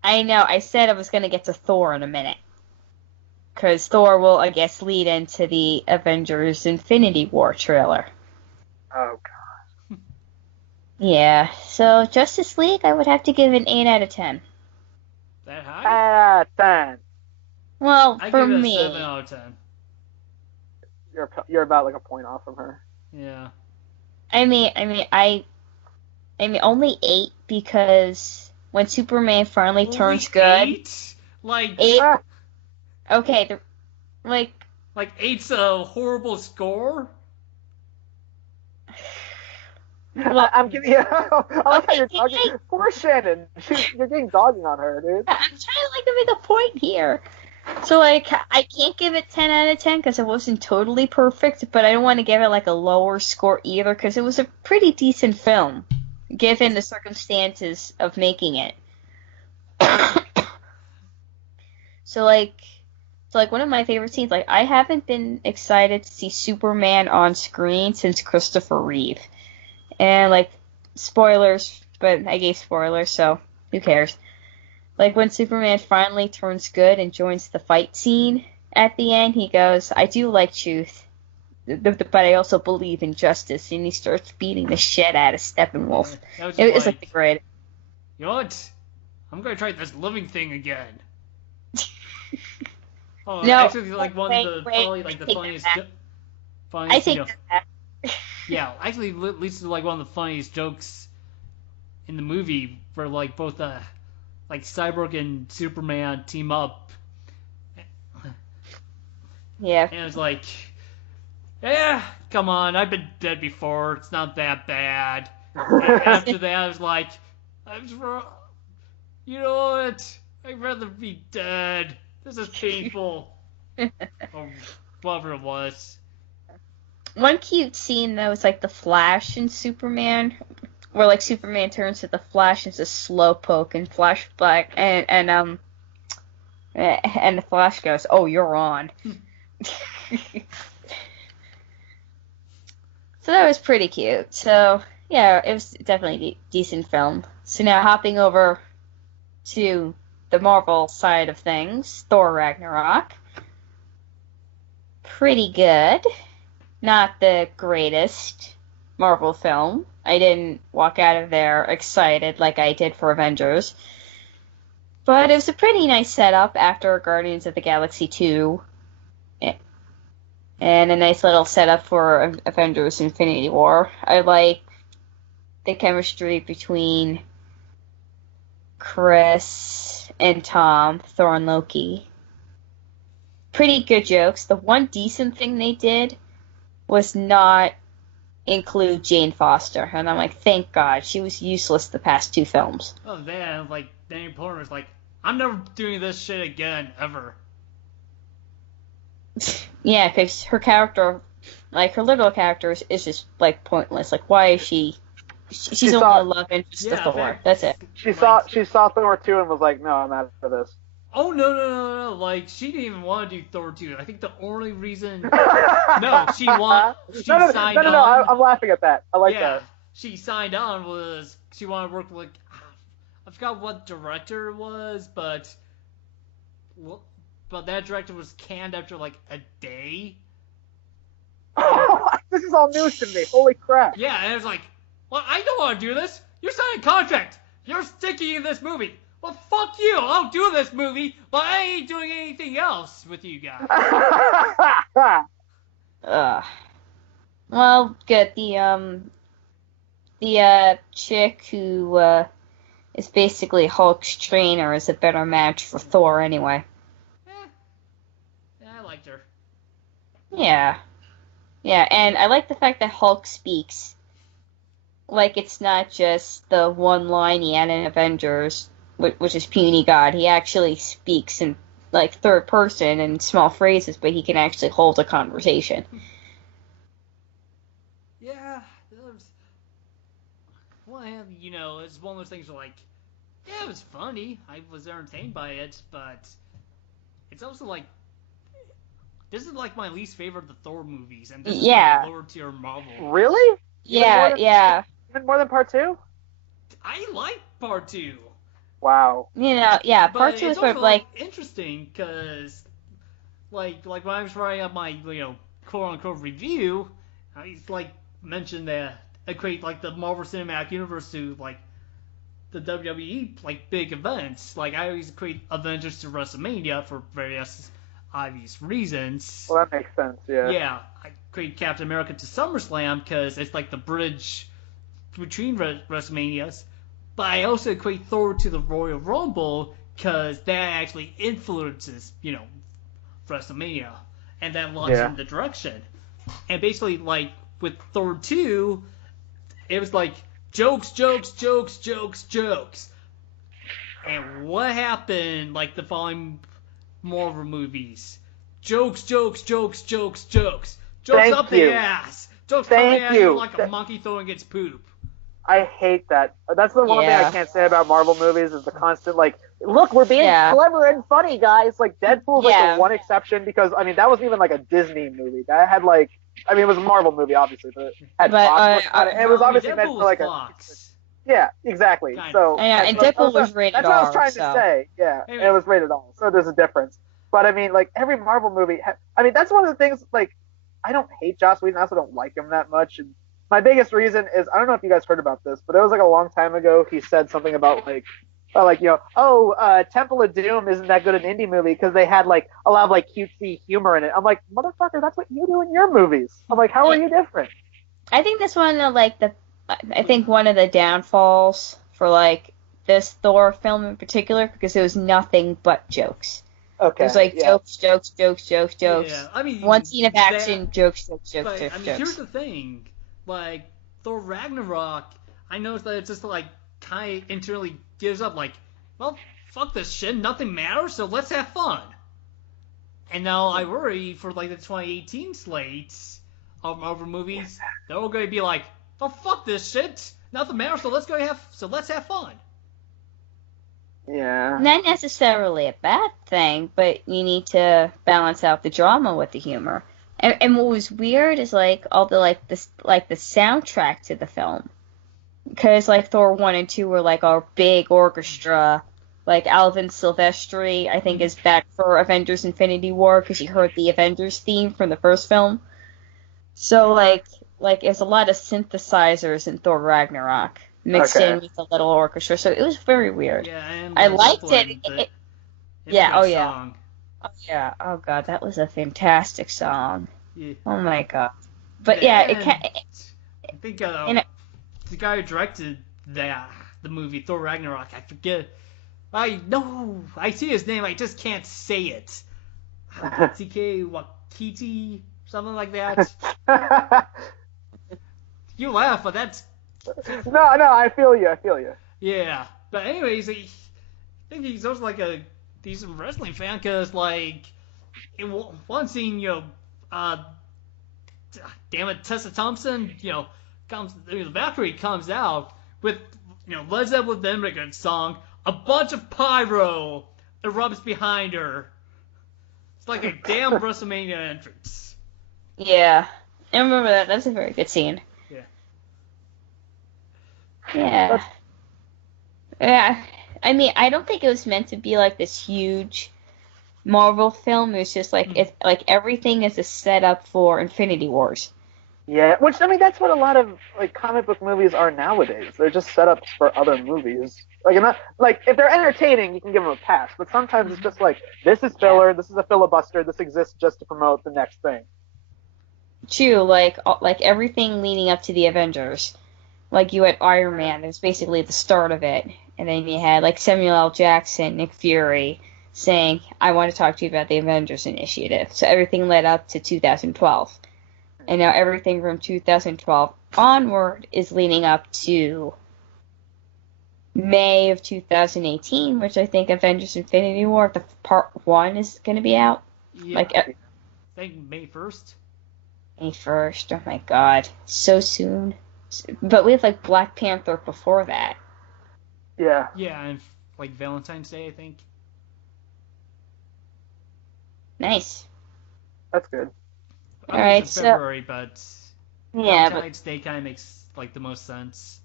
I know. I said I was gonna get to Thor in a minute. Because Thor will, I guess, lead into the Avengers Infinity War trailer. Oh, God. Yeah, so Justice League, I would have to give an 8 out of 10. That high? 10. Well, I for give it a me. 7 out of 10. You're about like a point off from her. Yeah. I mean, only 8 because when Superman finally turns good. 8? Like 8. Okay, like 8's a horrible score. Well, I'm giving you. I like how you're talking. Poor Shannon. You're getting dogging on her, dude. I'm trying to make a point here. So like I can't give it 10 out of 10 because it wasn't totally perfect, but I don't want to give it like a lower score either because it was a pretty decent film given the circumstances of making it. So like one of my favorite scenes, like I haven't been excited to see Superman on screen since Christopher Reeve. And like spoilers, but I gave spoilers, so who cares? Like when Superman finally turns good and joins the fight scene at the end, he goes, I do like truth, but I also believe in justice, and he starts beating the shit out of Steppenwolf. It was like the great. You know what? I'm gonna try this living thing again. Oh, No, actually, like one of the probably like the funniest. I take that. Yeah, actually, at least like one of the funniest jokes in the movie where like both like Cyborg and Superman team up. Yeah. And it's like, yeah, come on, I've been dead before. It's not that bad. And after that, I was like, you know what? I'd rather be dead. This is painful. Or whatever it was. One cute scene though is like the Flash and Superman, where like Superman turns to the Flash and it's a slowpoke and flashback and the Flash goes, "Oh, you're on." So that was pretty cute. So Yeah, it was definitely a decent film. So now hopping over to the Marvel side of things, Thor Ragnarok. Pretty good. Not the greatest Marvel film. I didn't walk out of there excited like I did for Avengers. But it was a pretty nice setup after Guardians of the Galaxy 2. And a nice little setup for Avengers Infinity War. I like the chemistry between Chris and Tom, Thor and Loki. Pretty good jokes. The one decent thing they did was not include Jane Foster. And I'm like, thank God. She was useless the past 2 films. Oh man, like Danny Porter's like, I'm never doing this shit again, ever. Yeah, because her character, like her literal character, is just like pointless. Like, why is she? She's only a love interest to Thor. That's it. She saw Thor 2 and was like, no, I'm out for this. Oh no! Like she didn't even want to do Thor 2. I think the only reason she signed on. No, I'm laughing at that. I like that. She signed on was she wanted to work with I forgot what director it was, but that director was canned after like a day. This is all news to me. Holy crap. Yeah, and it was like, well, I don't want to do this. You're signing a contract. You're sticking in this movie. Well, fuck you. I'll do this movie, but I ain't doing anything else with you guys. Well, good. The chick who is basically Hulk's trainer is a better match for Thor anyway. I liked her. Yeah. Yeah, and I like the fact that Hulk speaks. Like, it's not just the one line he had in Avengers, which is puny God. He actually speaks in, like, third person in small phrases, but he can actually hold a conversation. Yeah, well, it's one of those things where, like, yeah, it was funny. I was entertained by it, but it's also, like, this is, like, my least favorite of the Thor movies, and this is, like, lower tier Marvel. Really? Yeah. Even more than part 2? I like part 2. Wow. Part 2 is sort of like interesting because, like when I was writing up my quote unquote review, I like mentioned that equate like the Marvel Cinematic Universe to like the WWE like big events. Like I always equate Avengers to WrestleMania for various obvious reasons. Well, that makes sense. Yeah. Yeah, I equate Captain America to SummerSlam because it's like the bridge between WrestleManias. But I also equate Thor to the Royal Rumble because that actually influences, WrestleMania. And that launches in the direction. And basically, like, with Thor 2, it was like, jokes. And what happened, like, the following Marvel movies? Jokes. Jokes up the ass. Jokes up the ass like a monkey throwing its poop. I hate that. That's the one thing I can't say about Marvel movies is the constant, like, look, we're being clever and funny, guys. Like, Deadpool's like the one exception because, I mean, that wasn't even like a Disney movie. That had like, I mean, it was a Marvel movie, obviously, but it had Fox on it. And it was obviously meant for like Fox. Yeah, exactly. Kind so and Deadpool was rated R. That's what I was trying to say. Yeah, it was rated R. So there's a difference. But I mean, like, every Marvel movie, I mean, that's one of the things, like, I don't hate Joss Whedon. I also don't like him that much. And my biggest reason is, I don't know if you guys heard about this, but it was like a long time ago. He said something about Temple of Doom isn't that good an indie movie because they had like a lot of like cutesy humor in it. I'm like, motherfucker, that's what you do in your movies. I'm like, how are you different? I think this one of one of the downfalls for like this Thor film in particular because it was nothing but jokes. Okay. It was like jokes. Yeah, I mean, one scene of action, jokes. I mean, here's the thing. Like, Thor Ragnarok, I noticed that it's just, like, kind of internally gives up, like, well, fuck this shit, nothing matters, so let's have fun. And now I worry for, like, the 2018 slate of Marvel movies, they're all going to be like, oh, fuck this shit, nothing matters, so let's have fun. Yeah. Not necessarily a bad thing, but you need to balance out the drama with the humor. And what was weird is like all the the soundtrack to the film because like Thor 1 and 2 were like our big orchestra. Like Alvin Silvestri, I think, is back for Avengers Infinity War because he heard the Avengers theme from the first film. So like there's a lot of synthesizers in Thor Ragnarok mixed Okay. in with a little orchestra. So it was very weird. Yeah, and I Led liked Zeppelin, it. Yeah, oh infamous yeah. song. Oh yeah. Oh god, that was a fantastic song. Yeah. Oh my god. But yeah, it And can I think and it, the guy who directed the movie Thor Ragnarok, I forget. I know, I see his name, I just can't say it. TK Wakiti, something like that. You laugh, but that's No, I feel you. yeah. But anyways, I think he's also like a decent wrestling fan because like in one scene, uh, damn it, Tessa Thompson, Valkyrie comes out with Led Zeppelin with a good song, a bunch of pyro erupts behind her. It's like a damn WrestleMania entrance. yeah. I remember that. That's a very good scene. Yeah. Yeah. Yeah. I mean, I don't think it was meant to be like this huge Marvel film. It was just like like everything is a setup for Infinity Wars. Yeah, which I mean that's what a lot of like comic book movies are nowadays. They're just setups for other movies. Like if they're entertaining, you can give them a pass. But sometimes it's just like this is filler. This is a filibuster. This exists just to promote the next thing. True, like everything leading up to the Avengers. Like you had Iron Man, it was basically the start of it, and then you had like Samuel L. Jackson, Nick Fury, saying, "I want to talk to you about the Avengers Initiative." So everything led up to 2012, and now everything from 2012 onward is leading up to May of 2018, which I think Avengers Infinity War, the part 1 is going to be out. Yeah. Like I think May 1st. May 1st. Oh my god, so soon. But we have like Black Panther before that. Yeah. Yeah, and like Valentine's Day, I think. Nice. That's good. All right, In February, but yeah, Valentine's Day kind of makes like the most sense.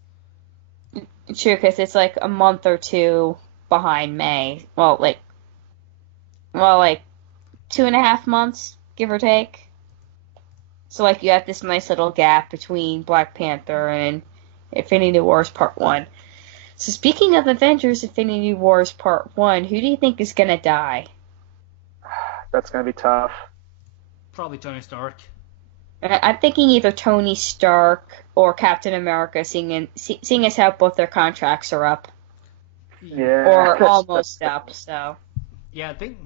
but true because it's like a month or two behind May. Well, like 2.5 months, give or take. So like you have this nice little gap between Black Panther and Infinity Wars Part 1. So speaking of Avengers Infinity Wars Part 1, who do you think is gonna die? That's gonna be tough. Probably Tony Stark. I'm thinking either Tony Stark or Captain America, seeing as how both their contracts are up. Yeah. Or almost up, so. Yeah, I think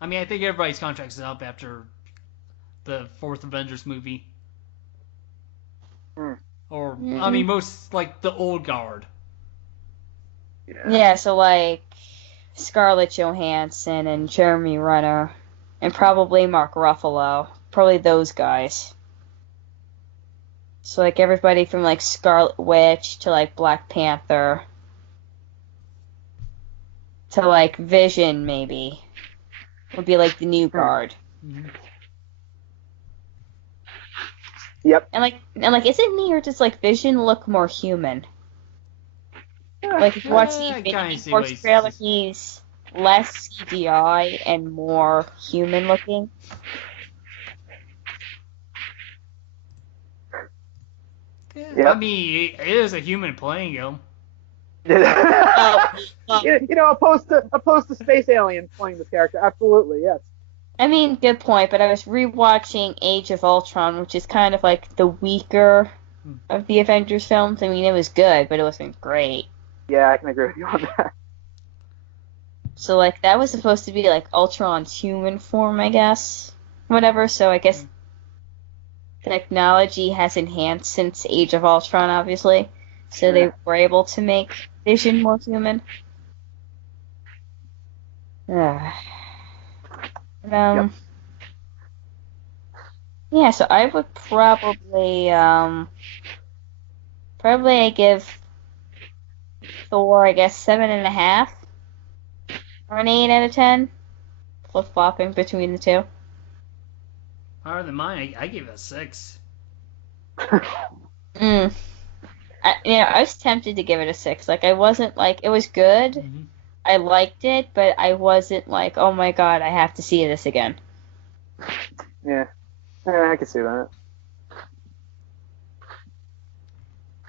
everybody's contract is up after the fourth Avengers movie. Or, I mean, most, like, the old guard. Yeah, so like Scarlett Johansson and Jeremy Renner and probably Mark Ruffalo. Probably those guys. So like everybody from like Scarlet Witch to like Black Panther to like Vision maybe would be like the new guard. Mm-hmm. Yep. And like isn't me or does like Vision look more human? Like if you watch the Infinity Wars trailer, he's less CGI and more human looking. Yep. I mean, it is a human playing him. Opposed to space aliens playing this character, absolutely, yes. I mean, good point, but I was rewatching Age of Ultron, which is kind of like the weaker of the Avengers films. I mean, it was good, but it wasn't great. Yeah, I can agree with you on that. So, like, that was supposed to be, like, Ultron's human form, I guess. Whatever, so I guess technology has enhanced since Age of Ultron, obviously. So they were able to make Vision more human. Yep. Yeah, so I would probably give Thor, I guess, 7.5 or an 8 out of 10. Flip-flopping between the two. Higher than mine, I gave it a 6. I was tempted to give it a 6. Like, I wasn't like, it was good. Hmm. I liked it, but I wasn't like, oh my god, I have to see this again. Yeah. Yeah, I can see that.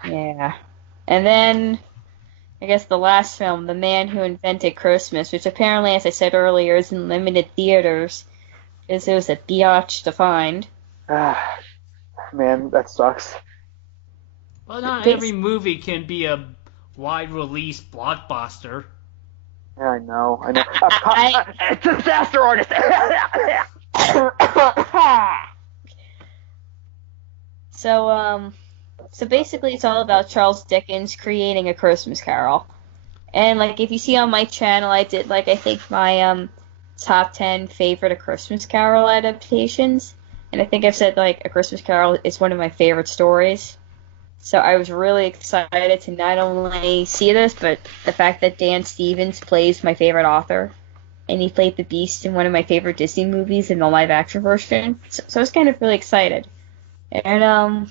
Yeah. And then, I guess the last film, The Man Who Invented Christmas, which apparently, as I said earlier, is in limited theaters, because it was a biatch to find. Ah, man, that sucks. Well, not every Bas- movie can be a wide release blockbuster. Yeah, I know. I know. It's a disaster artist. So, so basically, it's all about Charles Dickens creating A Christmas Carol. And like, if you see on my channel, I did like, I think my top 10 favorite A Christmas Carol adaptations, and I think I've said like A Christmas Carol is one of my favorite stories. So I was really excited to not only see this, but the fact that Dan Stevens plays my favorite author, and he played the Beast in one of my favorite Disney movies in the live action version. So I was kind of really excited. And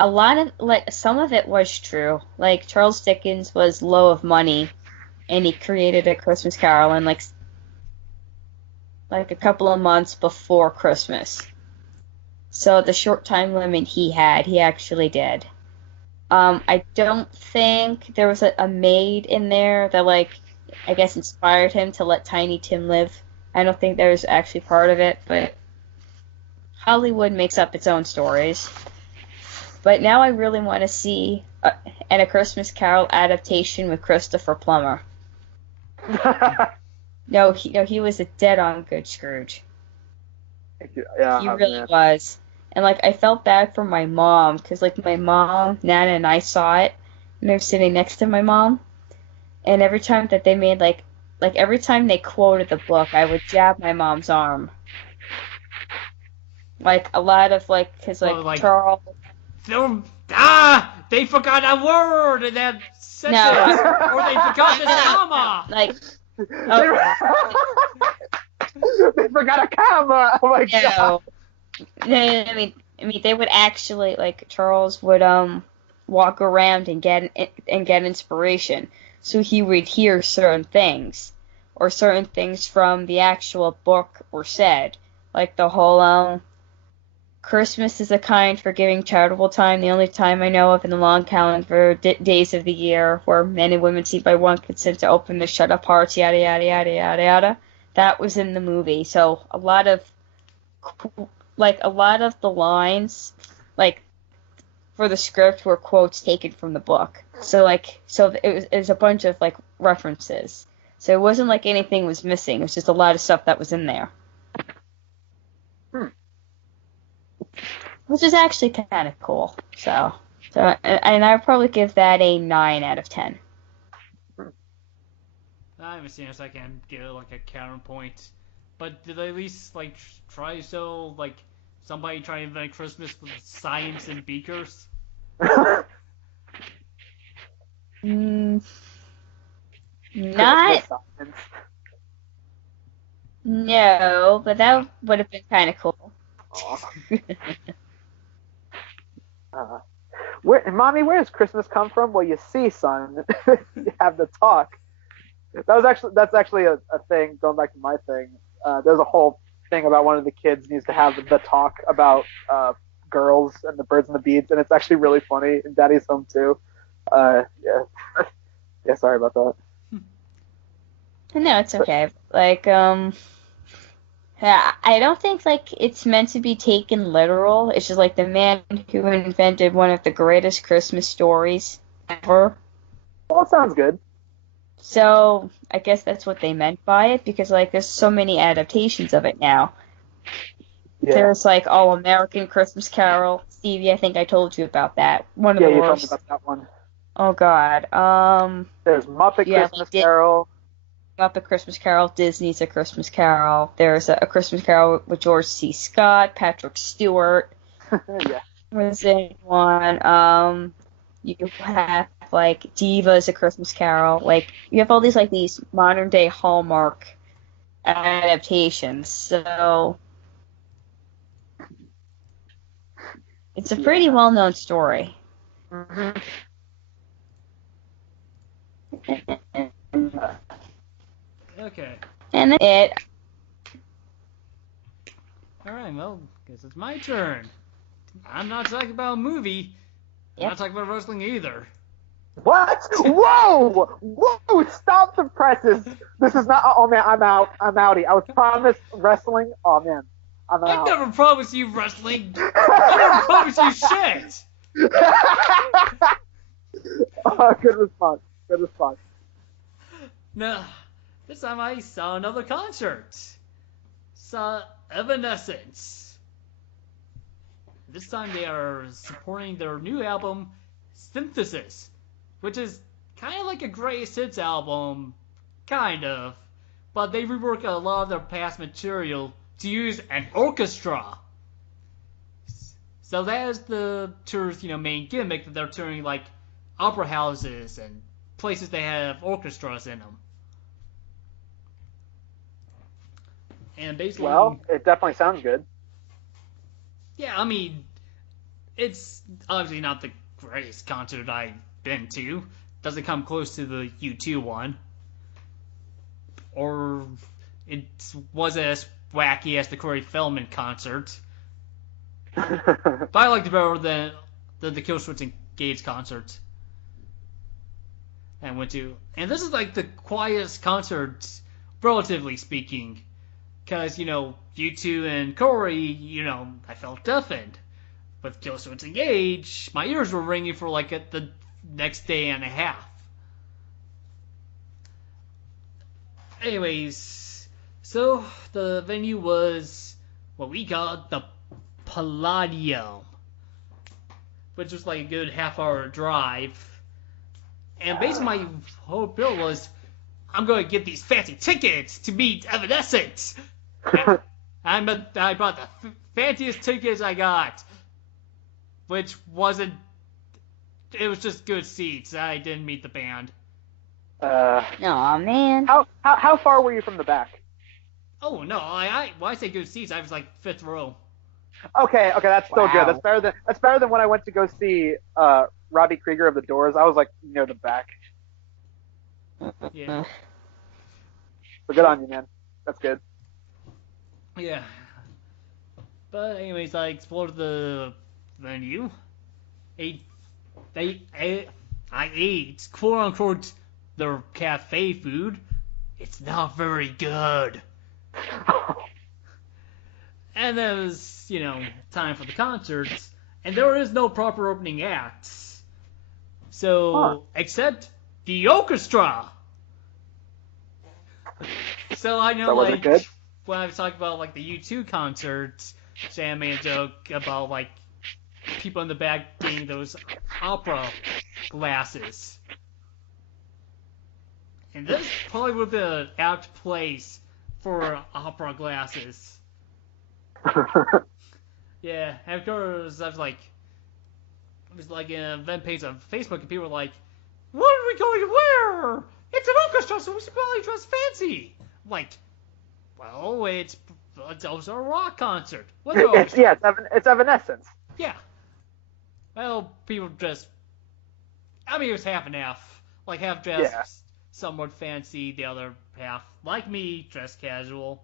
a lot of like some of it was true. Like Charles Dickens was low of money, and he created A Christmas Carol in like a couple of months before Christmas. So the short time limit he had, he actually did. I don't think there was a maid in there that like I guess inspired him to let Tiny Tim live. I don't think that was actually part of it, but Hollywood makes up its own stories. But now I really want to see A Christmas Carol adaptation with Christopher Plummer. No, he was a dead-on good Scrooge. Yeah, He really man. was. And like I felt bad for my mom because like my mom, Nana, and I saw it, and I was sitting next to my mom, and every time that they made like every time they quoted the book, I would jab my mom's arm. Like a lot of like because Well, like like, Charles. they forgot a word in that sentence, No. or they forgot the comma. Like They forgot a comma. Oh my god. no, I mean they would actually like Charles would walk around and get inspiration. So he would hear certain things, or certain things from the actual book were said, like the whole Christmas is a kind, forgiving, charitable time, the only time I know of in the long calendar days of the year where men and women seat by one consent to open their shut up hearts, yada yada yada yada yada. That was in the movie, so a lot of the lines, like for the script, were quotes taken from the book. So it was a bunch of like references. So it wasn't like anything was missing. It was just a lot of stuff that was in there. Which is actually kind of cool. So and I'd probably give that a 9 out of 10. I haven't seen it, so I can give it like a counterpoint. But did they at least like try so like somebody try to invent Christmas with science and beakers? Mm, not no, but that would have been kind of cool. Mommy, where does Christmas come from? Well, you see, son, you have the talk. That's actually a thing. Going back to my thing, there's a whole thing about one of the kids needs to have the talk about girls and the birds and the bees, and it's actually really funny. And Daddy's home too. Yeah, yeah. Sorry about that. No, it's okay. Like yeah, I don't think like it's meant to be taken literal. It's just like the man who invented one of the greatest Christmas stories ever. Well, it sounds good. So I guess that's what they meant by it, because like there's so many adaptations of it now. Yeah. There's like All American Christmas Carol. Stevie, I think I told you about that. One of Yeah, the you told me worst. about that one. Oh God. There's Muppet Yeah, Christmas Carol. Muppet Christmas Carol, Disney's A Christmas Carol. There's a Christmas Carol with George C. Scott, Patrick Stewart Yeah. was in one. You have like Diva's A Christmas Carol. Like you have all these like these modern day Hallmark adaptations. So it's a pretty well known story. Mhm. Okay. And that's it. Alright, well, guess it's my turn. I'm not talking about a movie. I'm Yep. not talking about wrestling either. What? Whoa! Whoa! Stop the presses. This is not. Oh man, I'm out. I'm outie. I was promised wrestling. Oh man, I'm I out. never promised you wrestling. I never promised you shit. Oh, good response. Good response. No, this time I saw another concert. Saw Evanescence. This time they are supporting their new album, Synthesis, which is kind of like a greatest hits album, kind of, but they rework a lot of their past material to use an orchestra. So that is the tour's main gimmick, that they're touring like opera houses and places that have orchestras in them. And basically, Well, it definitely sounds good. yeah, I mean, it's obviously not the greatest concert I've been to. Doesn't come close to the U2 one. Or it wasn't as wacky as the Corey Feldman concert. But I liked it better than the Killswitch Engage concert I went to. And this is like the quietest concert, relatively speaking. Because, U2 and Corey, I felt deafened. With Killswitch Engage, my ears were ringing for like the next day and a half. Anyways, so the venue was what we called the Palladium, which was like a good half-hour drive. And basically my whole bill was, I'm going to get these fancy tickets to meet Evanescence. I bought the fanciest tickets I got, which wasn't. It was just good seats. I didn't meet the band. Aw, man. How far were you from the back? Oh no! When I say good seats, I was like fifth row. Okay, that's still good. Wow. That's better than when I went to go see Robbie Krieger of the Doors. I was like near the back. Yeah. But good on you, man. That's good. Yeah. But anyways, I explored the venue. I ate quote unquote their cafe food. It's not very good. And then it was, time for the concerts, and there is no proper opening acts. So, except the orchestra. So I know, So was it good? when I was talking about like the U2 concerts, Sam made a joke about like people in the back getting those opera glasses. And this probably would be an apt place for opera glasses. Yeah, and of course I was like in an event page on Facebook, and people were like, "What are we going to wear? It's an orchestra, so we should probably dress fancy." I'm like, well, it's also a rock concert. What's an orchestra? It's Evanescence. Yeah. Well, people dressed. I mean, it was half and half. Like half dressed somewhat fancy, the other half, like me, dressed casual.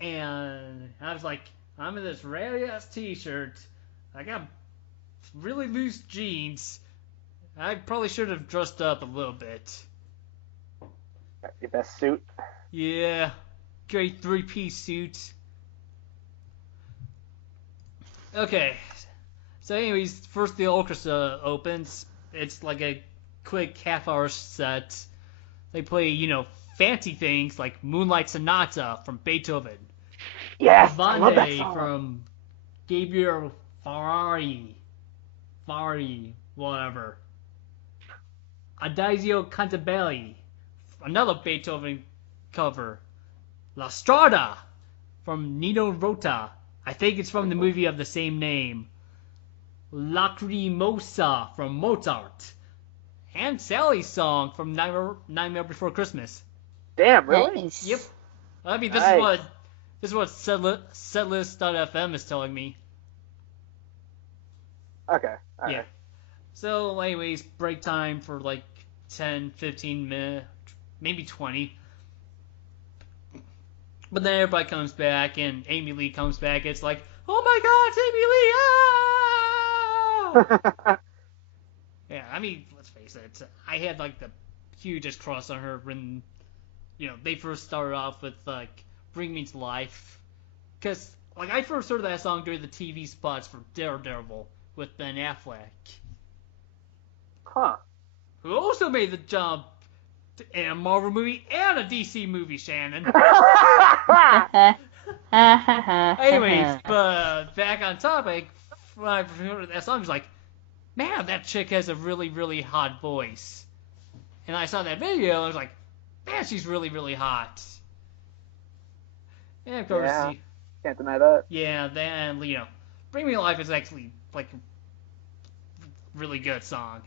And I was like, I'm in this ratty ass t-shirt. I got really loose jeans. I probably should have dressed up a little bit. Got your best suit. Yeah. Great three-piece suit. Okay. So anyways, first the orchestra opens. It's like a quick half-hour set. They play, fancy things like Moonlight Sonata from Beethoven. Yes, I love that Vande song. from Gabriel Ferrari, whatever. Adagio Cantabile, another Beethoven cover. La Strada from Nino Rota. I think it's from the movie of the same name. Lacrimosa from Mozart. And Sally's song from Nightmare Before Christmas. Damn, really? Nice. Yep. I mean, this Nice. is what setlist.fm is telling me. Okay. All Yeah. right. So, anyways, break time for like 10, 15 minutes, maybe 20. But then everybody comes back, and Amy Lee comes back. It's like, oh my God, it's Amy Lee! Ah! Yeah, I mean, let's face it. I had like the hugest crush on her when, they first started off with like "Bring Me to Life," because like I first heard that song during the TV spots for Daredevil with Ben Affleck, Huh. who also made the jump in a Marvel movie and a DC movie. Shannon. Anyways, but back on topic, when I heard that song, I was like, man, that chick has a really, really hot voice. And I saw that video, and I was like, man, she's really, really hot. And of course, Yeah. Can't deny that. yeah, then, Bring Me to Life is actually, like, a really good song.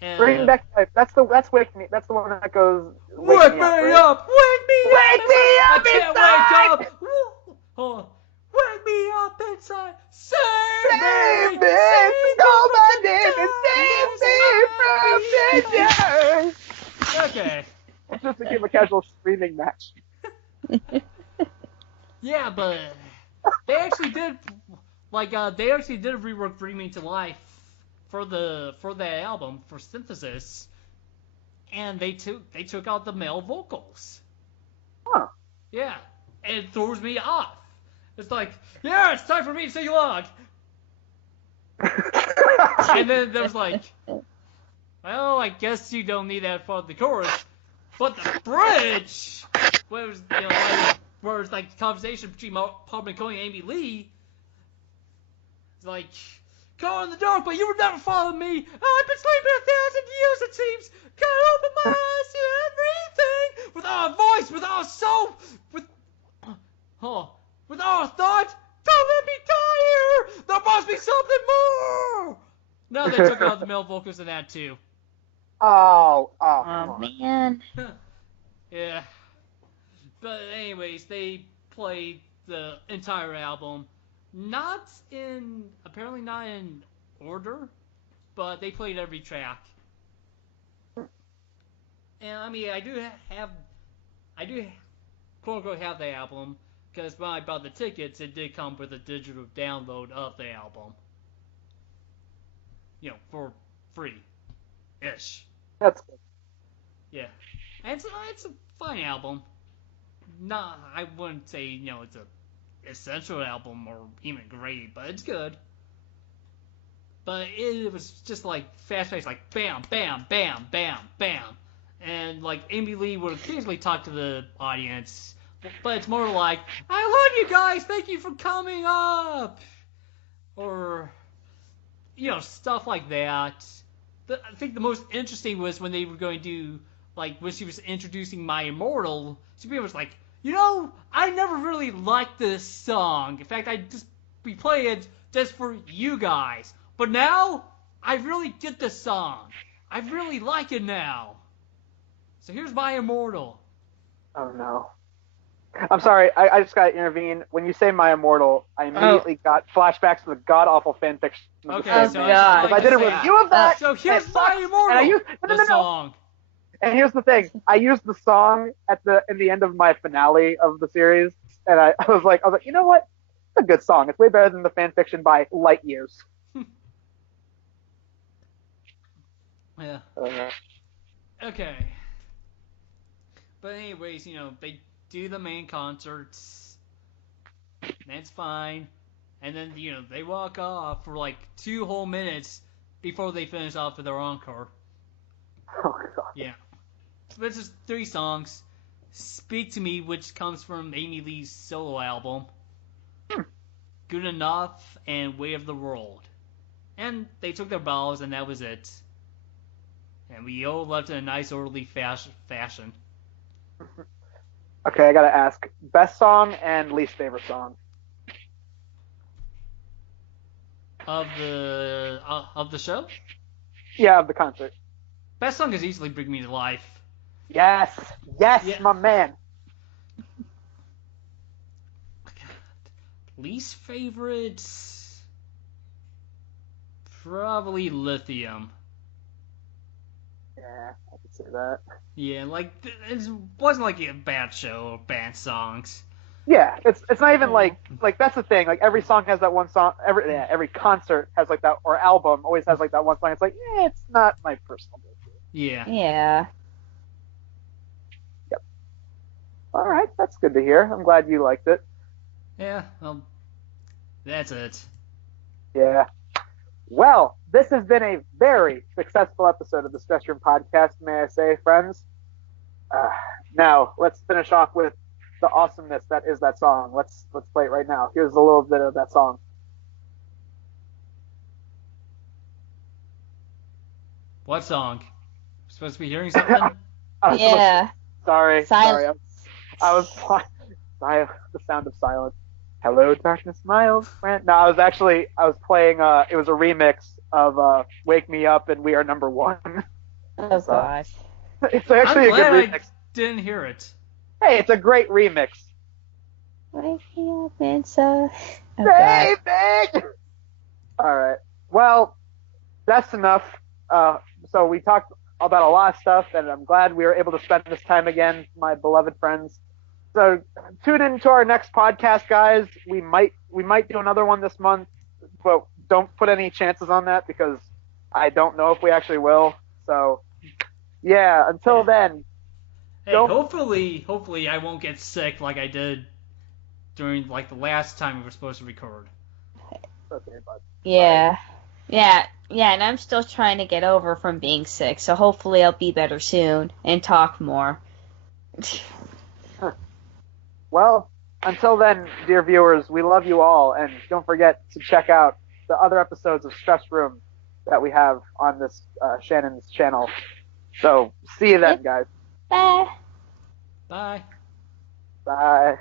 And, Bring Back to Life. That's Wake Me. That's the one that goes Wake Me Up, me right? up! Wake me up! Wake me up I can't inside! wake up! Hold on. Wake me up inside! Save Save me! me! Save Call me my from the name and save me from danger! Okay. It's just to give a casual screaming match. Yeah, but they actually did rework Bring Me to Life for that album for Synthesis, and they took out the male vocals. Huh. Yeah, and it throws me off. It's like, yeah, it's time for me to sing along. And then there's like, well, I guess you don't need that for the chorus, but the bridge, where it's like the conversation between Paul McCartney and Amy Lee. It's like, caught in the dark, but you would never follow me. I've been sleeping 1,000 years, it seems. Can't open my eyes to everything. Without a voice, without a soul, without a thought. Don't let me die here. There must be something more. No, they took out the male vocals in that too. Oh, come Oh on. man. Yeah. But anyways, they played the entire album, apparently not in order, but they played every track. And I mean, I do quote unquote have the album, because when I bought the tickets, it did come with a digital download of the album. For free-ish. That's good. Yeah. And it's a fine album. I wouldn't say, it's a essential album or even great, but it's good. But it was just like fast-paced, like bam, bam, bam, bam, bam. And like Amy Lee would occasionally talk to the audience, but it's more like, I love you guys, thank you for coming up. Or, stuff like that. I think the most interesting was when they were going to, like, when she was introducing My Immortal, she was like, I never really liked this song. In fact, we play it just for you guys. But now, I really get this song. I really like it now. So here's My Immortal. Oh no. I'm sorry, I just gotta intervene. When you say My Immortal, I immediately got flashbacks to the god-awful fanfiction of Okay, the so same I name. just Because I did a review of that. So here's and My Immortal, and I used, the song. And here's the thing: I used the song in the end of my finale of the series, and I was like, you know what? It's a good song. It's way better than the fan fiction by light years. Yeah. Okay. But anyways, they do the main concerts. That's fine. And then, they walk off for like 2 whole minutes before they finish off with their encore. Oh god. Yeah. So this is 3 songs. Speak to Me, which comes from Amy Lee's solo album. Good Enough and Way of the World. And they took their bows and that was it. And we all left in a nice orderly fashion. Okay, I gotta ask: best song and least favorite song. Of the show? Yeah, of the concert. Best song is easily Bring Me to Life. Yes, Yeah. my man. Least favorite? Probably Lithium. Yeah, I could say that. Yeah, like it wasn't like a bad show or bad songs. Yeah, it's not even like that's the thing. Like every song has that one song. Every concert has like that, or album always has like that one song. It's like, it's not my personal go-to. Yeah. Yeah. Yep. All right, that's good to hear. I'm glad you liked it. Yeah. That's it. Yeah. Well, this has been a very successful episode of the Stress Room Podcast, may I say, friends. Now, let's finish off with the awesomeness that is that song. Let's play it right now. Here's a little bit of that song. What song? Supposed to be hearing something? Yeah. Sorry. Silence. I was the sound of silence. Hello, darkness, my old friend. No, I was playing. It was a remix of "Wake Me Up" and "We Are Number One." Oh gosh. It's actually I'm a good glad remix. I didn't hear it. Hey, it's a great remix. Wake me up inside. Oh god. Baby! All right. Well, that's enough. So we talked about a lot of stuff, and I'm glad we were able to spend this time again, my beloved friends. So tune in to our next podcast, guys. We might do another one this month, but don't put any chances on that because I don't know if we actually will. So yeah, until then. Hey, hopefully I won't get sick like I did during like the last time we were supposed to record. Okay, bud. Yeah. Yeah. Yeah, and I'm still trying to get over from being sick, so hopefully I'll be better soon and talk more. Well, until then, dear viewers, we love you all, and don't forget to check out the other episodes of Stress Room that we have on this Shannon's channel. So, see you then, guys. Bye. Bye. Bye.